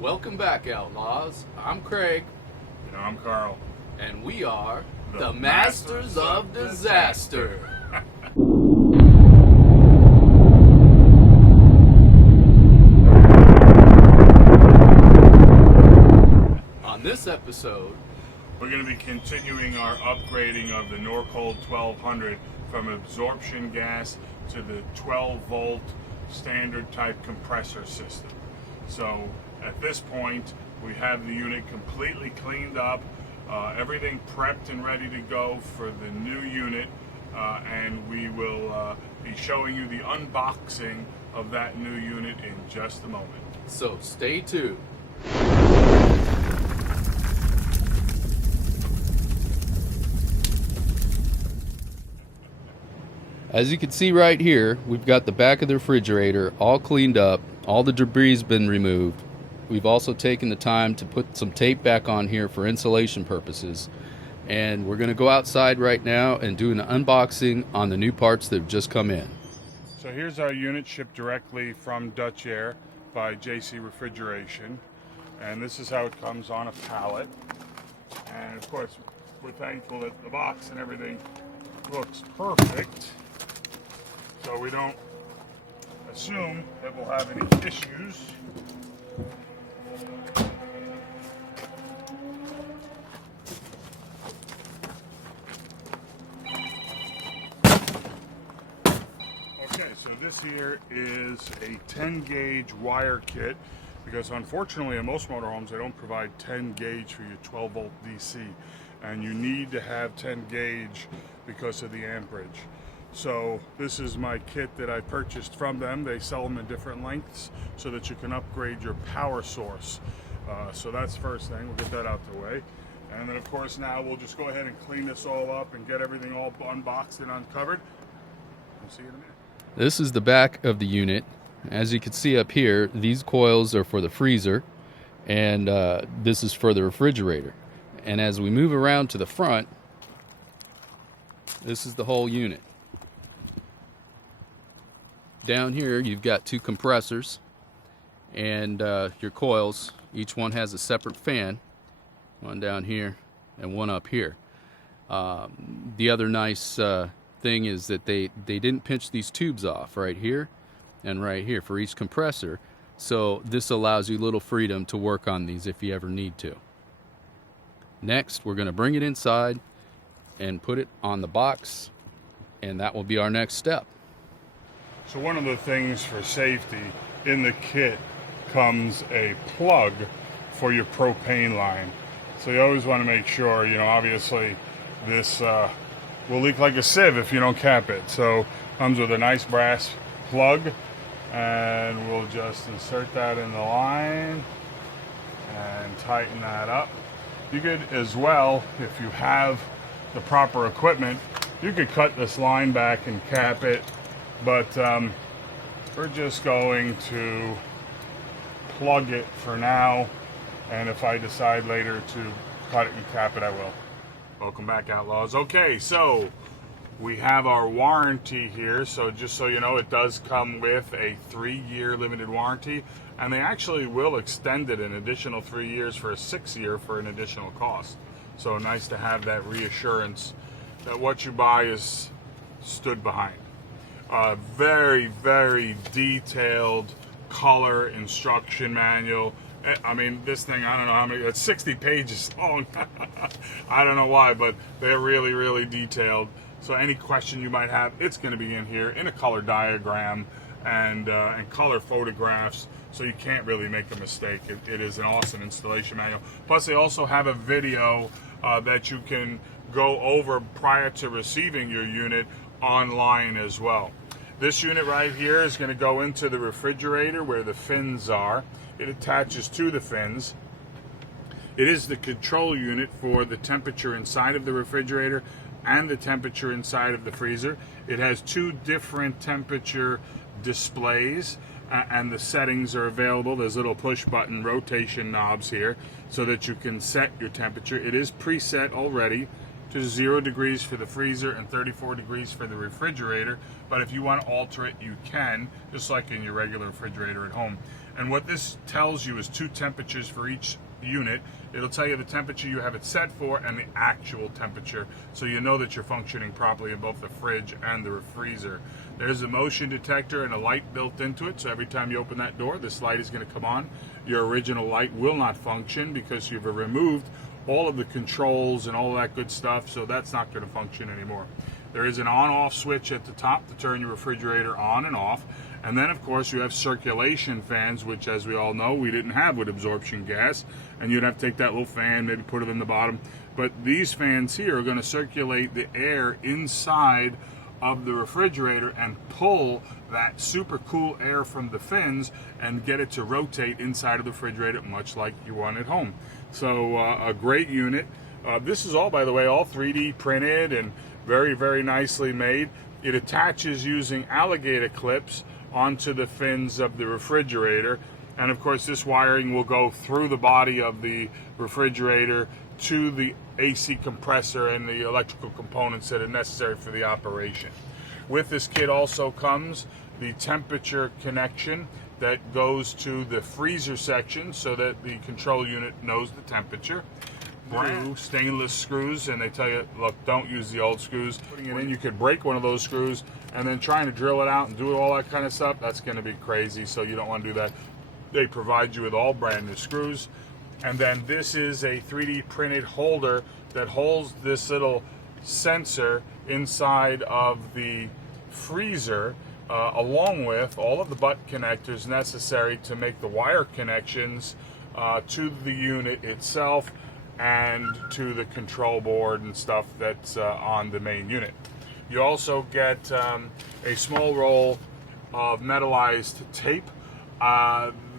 Welcome back, Outlaws. I'm Craig. And I'm Carl. And we are the Masters of Disaster. On this episode, we're going to be continuing our upgrading of the Norcold 1200 from absorption gas to the 12-volt standard type compressor system. So at this point, we have the unit completely cleaned up, everything prepped and ready to go for the new unit, and we will be showing you the unboxing of that new unit in just a moment. So stay tuned. As you can see right here, we've got the back of the refrigerator all cleaned up, all the debris has been removed. We've also taken the time to put some tape back on here for insulation purposes. And we're going to go outside right now and do an unboxing on the new parts that have just come in. So here's our unit shipped directly from Dutch Air by JC Refrigeration. And this is how it comes on a pallet. And of course, we're thankful that the box and everything looks perfect, so we don't assume that we'll have any issues. Okay, so this here is a 10 gauge wire kit, because unfortunately in most motorhomes they don't provide 10 gauge for your 12 volt DC, and you need to have 10 gauge because of the amperage. So this is my kit that I purchased from them. They sell them in different lengths so that you can upgrade your power source. So that's the first thing. We'll get that out the way. And then of course now we'll just go ahead and clean this all up and get everything all unboxed and uncovered. We'll see you in a minute. This is the back of the unit. As you can see up here, these coils are for the freezer, and this is for the refrigerator. And as we move around to the front, this is the whole unit. Down here you've got two compressors and your coils. Each one has a separate fan, one down here and one up here. The other nice thing is that they didn't pinch these tubes off right here and right here for each compressor, so this allows you a little freedom to work on these if you ever need to. Next, we're going to bring it inside and put it on the box, and that will be our next step. So one of the things for safety, in the kit comes a plug for your propane line. So you always want to make sure, obviously this will leak like a sieve if you don't cap it. So comes with a nice brass plug, and we'll just insert that in the line and tighten that up. You could as well, if you have the proper equipment, you could cut this line back and cap it, but we're just going to plug it for now, and if I decide later to cut it and cap it, I will. Welcome back, Outlaws. Okay, so we have our warranty here. So just so you know, it does come with a 3-year limited warranty, and they actually will extend it an additional 3 years for a 6-year for an additional cost. So nice to have that reassurance that what you buy is stood behind. Very, very detailed color instruction manual. I mean, this thing, I don't know how many, it's 60 pages long. I don't know why, but they're really, really detailed. So any question you might have, it's going to be in here in a color diagram and color photographs, so you can't really make a mistake. It is an awesome installation manual. Plus, they also have a video that you can go over prior to receiving your unit online as well. This unit right here is going to go into the refrigerator where the fins are. It attaches to the fins. It is the control unit for the temperature inside of the refrigerator and the temperature inside of the freezer. It has 2 different temperature displays, and the settings are available. There's little push button rotation knobs here so that you can set your temperature. It is preset already to 0 degrees for the freezer and 34 degrees for the refrigerator, but if you want to alter it, you can, just like in your regular refrigerator at home. And what this tells you is 2 temperatures for each unit. It'll tell you the temperature you have it set for and the actual temperature, so you know that you're functioning properly in both the fridge and the freezer. There's a motion detector and a light built into it, so every time you open that door, this light is going to come on. Your original light will not function because you've removed all of the controls and all that good stuff, so that's not going to function anymore. There is an on-off switch at the top to turn your refrigerator on and off. And then, of course, you have circulation fans, which, as we all know, we didn't have with absorption gas. And you'd have to take that little fan, maybe put it in the bottom. But these fans here are going to circulate the air inside of the refrigerator and pull that super cool air from the fins and get it to rotate inside of the refrigerator, much like you want at home. So a great unit. This is all, by the way, all 3D printed and very, very nicely made. It attaches using alligator clips onto the fins of the refrigerator, and of course this wiring will go through the body of the refrigerator to the AC compressor and the electrical components that are necessary for the operation. With this kit also comes the temperature connection that goes to the freezer section so that the control unit knows the temperature. Brand stainless screws, and they tell you, look, don't use the old screws. Putting it in, you could break one of those screws, and then trying to drill it out and do all that kind of stuff, that's going to be crazy, so you don't want to do that. They provide you with all brand new screws. And then this is a 3D printed holder that holds this little sensor inside of the freezer, along with all of the butt connectors necessary to make the wire connections to the unit itself and to the control board and stuff that's on the main unit. You also get a small roll of metallized tape.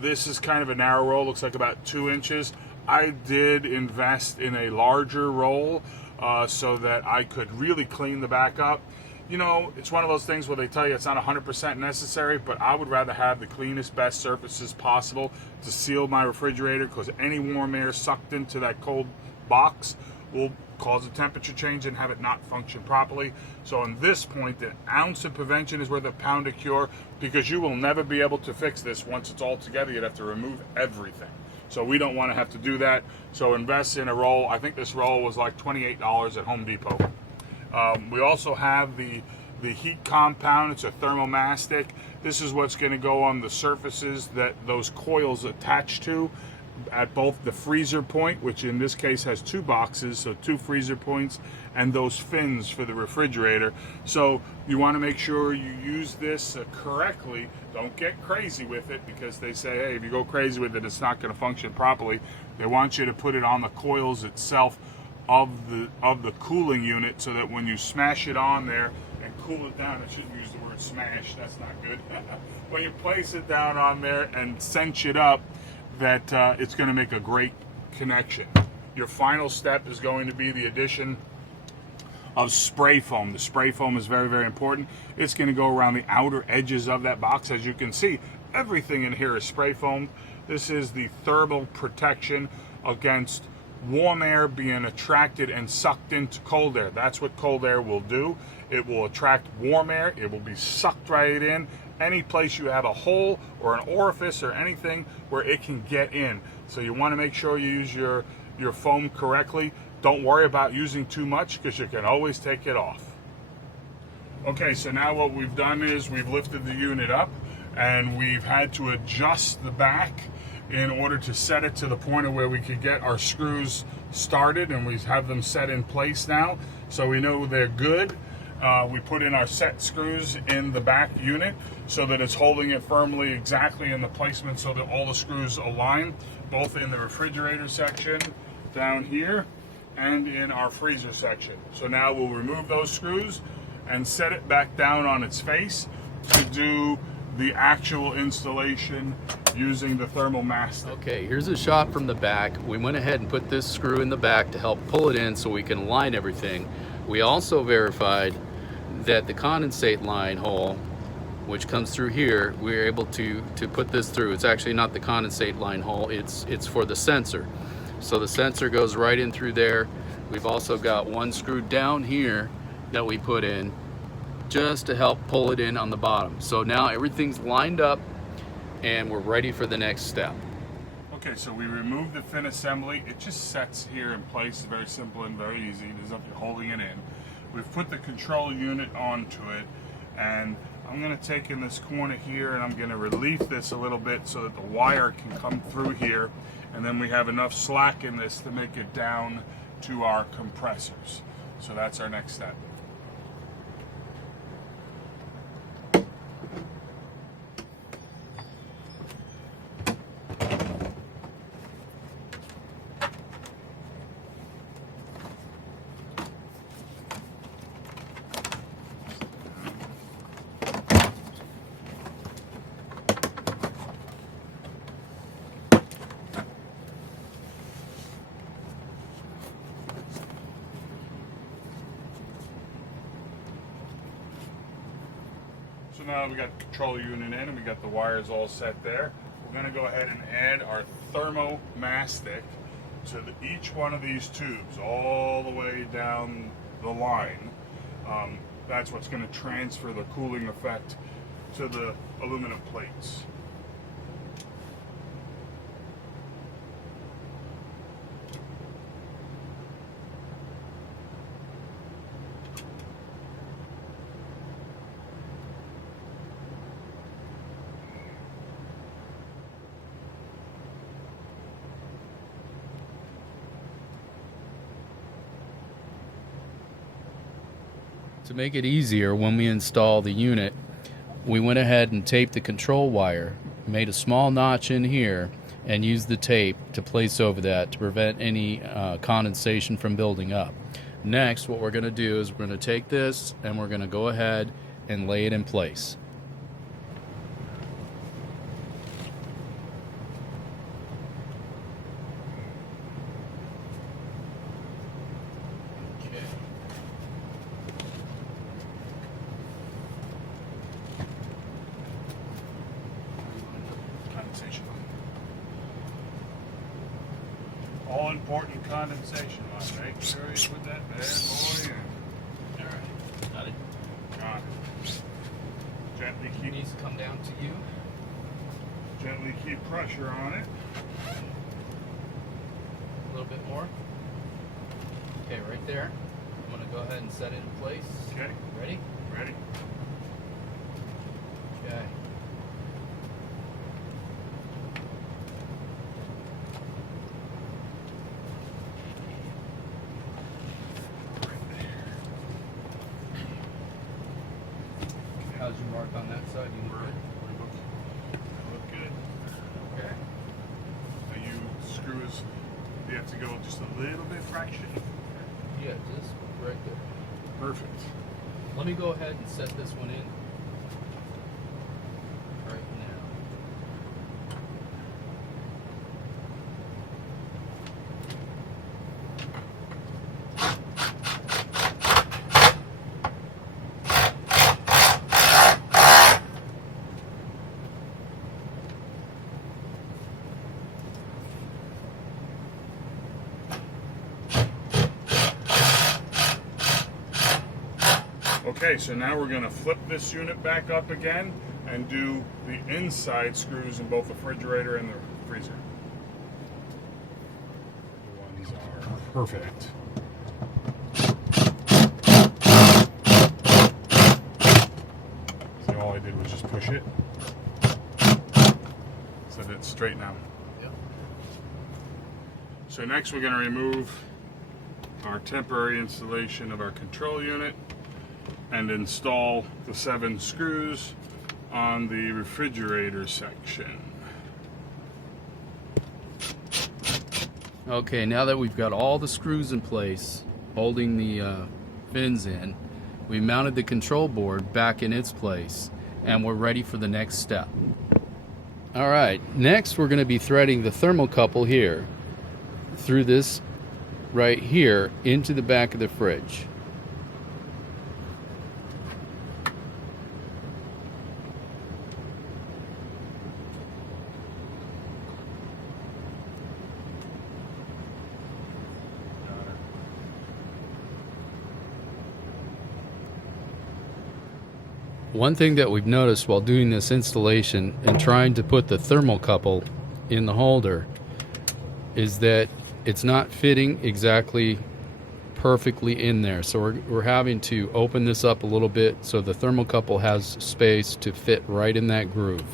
This is kind of a narrow roll, looks like about 2 inches. I did invest in a larger roll so that I could really clean the back up. You know, it's one of those things where they tell you it's not 100% necessary, but I would rather have the cleanest, best surfaces possible to seal my refrigerator, because any warm air sucked into that cold box will cause a temperature change and have it not function properly. So on this point, an ounce of prevention is worth a pound of cure, because you will never be able to fix this once it's all together. You'd have to remove everything. So we don't want to have to do that. So invest in a roll. I think this roll was like $28 at Home Depot. We also have the heat compound. It's a thermomastic. This is what's going to go on the surfaces that those coils attach to at both the freezer point, which in this case has 2 boxes, so 2 freezer points, and those fins for the refrigerator. So you want to make sure you use this correctly. Don't get crazy with it, because they say, hey, if you go crazy with it, it's not going to function properly. They want you to put it on the coils itself of the cooling unit, so that when you smash it on there and cool it down, I shouldn't use the word smash, that's not good. When you place it down on there and cinch it up, that it's going to make a great connection. Your final step is going to be the addition of spray foam. The spray foam is very, very important. It's going to go around the outer edges of that box. As you can see, everything in here is spray foamed. This is the thermal protection against warm air being attracted and sucked into cold air. That's what cold air will do. It will attract warm air. It will be sucked right in. Any place you have a hole or an orifice or anything where it can get in. So you want to make sure you use your foam correctly. Don't worry about using too much, because you can always take it off. Okay, so now what we've done is we've lifted the unit up, and we've had to adjust the back in order to set it to the point of where we could get our screws started, and we have them set in place now, so we know they're good. We put in our set screws in the back unit so that it's holding it firmly exactly in the placement, so that all the screws align, both in the refrigerator section down here and in our freezer section. So now we'll remove those screws and set it back down on its face to do the actual installation using the thermal mastic. Okay, here's a shot from the back. We went ahead and put this screw in the back to help pull it in so we can line everything. We also verified that the condensate line hole, which comes through here, we were able to put this through. It's actually not the condensate line hole, it's for the sensor. So the sensor goes right in through there. We've also got one screw down here that we put in just to help pull it in on the bottom. So now everything's lined up and we're ready for the next step. Okay, so we removed the fin assembly. It just sets here in place. It's very simple and very easy. There's nothing holding it in. We've put the control unit onto it, and I'm going to take in this corner here and I'm going to relieve this a little bit so that the wire can come through here, and then we have enough slack in this to make it down to our compressors. So that's our next step. So now that we got the control unit in and we got the wires all set there, we're going to go ahead and add our thermomastic to each one of these tubes all the way down the line. That's what's going to transfer the cooling effect to the aluminum plates. To make it easier, when we install the unit, we went ahead and taped the control wire, made a small notch in here, and used the tape to place over that to prevent any condensation from building up. Next, what we're going to do is we're going to take this and we're going to go ahead and lay it in place. Condensation line. All important condensation line. Make sure you put that bad boy in. Alright, got it. Got it. Gently It keep, needs to come down to you. gently keep pressure on it. A little bit more. Okay, right there. I'm going to go ahead and set it in place. Okay, Ready? ready? Okay. How's your mark on that side? You look good? Look good. Okay. Now you screws, you have to go just a little bit fraction. Yeah, just right there. Perfect. Let me go ahead and set this one in right now. Okay, so now we're going to flip this unit back up again and do the inside screws in both the refrigerator and the freezer. The ones are perfect. See, all I did was just push it so that it's straight now. Yep. So next we're going to remove our temporary installation of our control unit and install the 7 screws on the refrigerator section. Okay, now that we've got all the screws in place, holding the fins in, we mounted the control board back in its place, and we're ready for the next step. All right, next we're going to be threading the thermocouple here through this right here into the back of the fridge. One thing that we've noticed while doing this installation and trying to put the thermocouple in the holder is that it's not fitting exactly perfectly in there. So we're having to open this up a little bit so the thermocouple has space to fit right in that groove.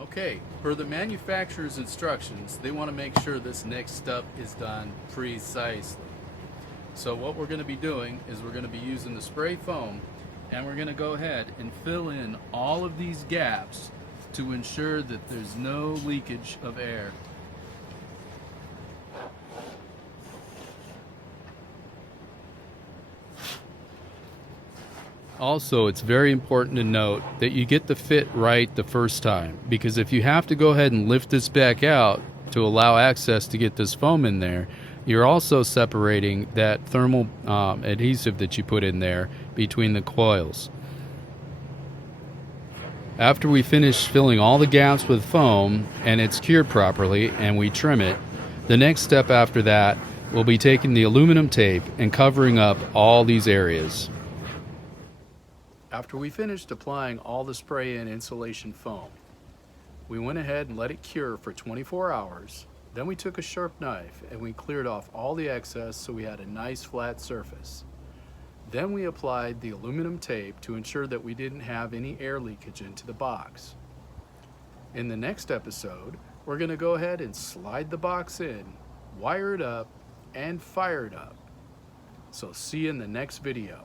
Okay, per the manufacturer's instructions, they want to make sure this next step is done precisely. So what we're going to be doing is we're going to be using the spray foam, and we're going to go ahead and fill in all of these gaps to ensure that there's no leakage of air. Also, it's very important to note that you get the fit right the first time, because if you have to go ahead and lift this back out to allow access to get this foam in there, you're also separating that thermal adhesive that you put in there between the coils. After we finish filling all the gaps with foam and it's cured properly and we trim it, the next step after that will be taking the aluminum tape and covering up all these areas. After we finished applying all the spray and insulation foam, we went ahead and let it cure for 24 hours. Then we took a sharp knife and we cleared off all the excess so we had a nice flat surface. Then we applied the aluminum tape to ensure that we didn't have any air leakage into the box. In the next episode, we're going to go ahead and slide the box in, wire it up, and fire it up. So see you in the next video.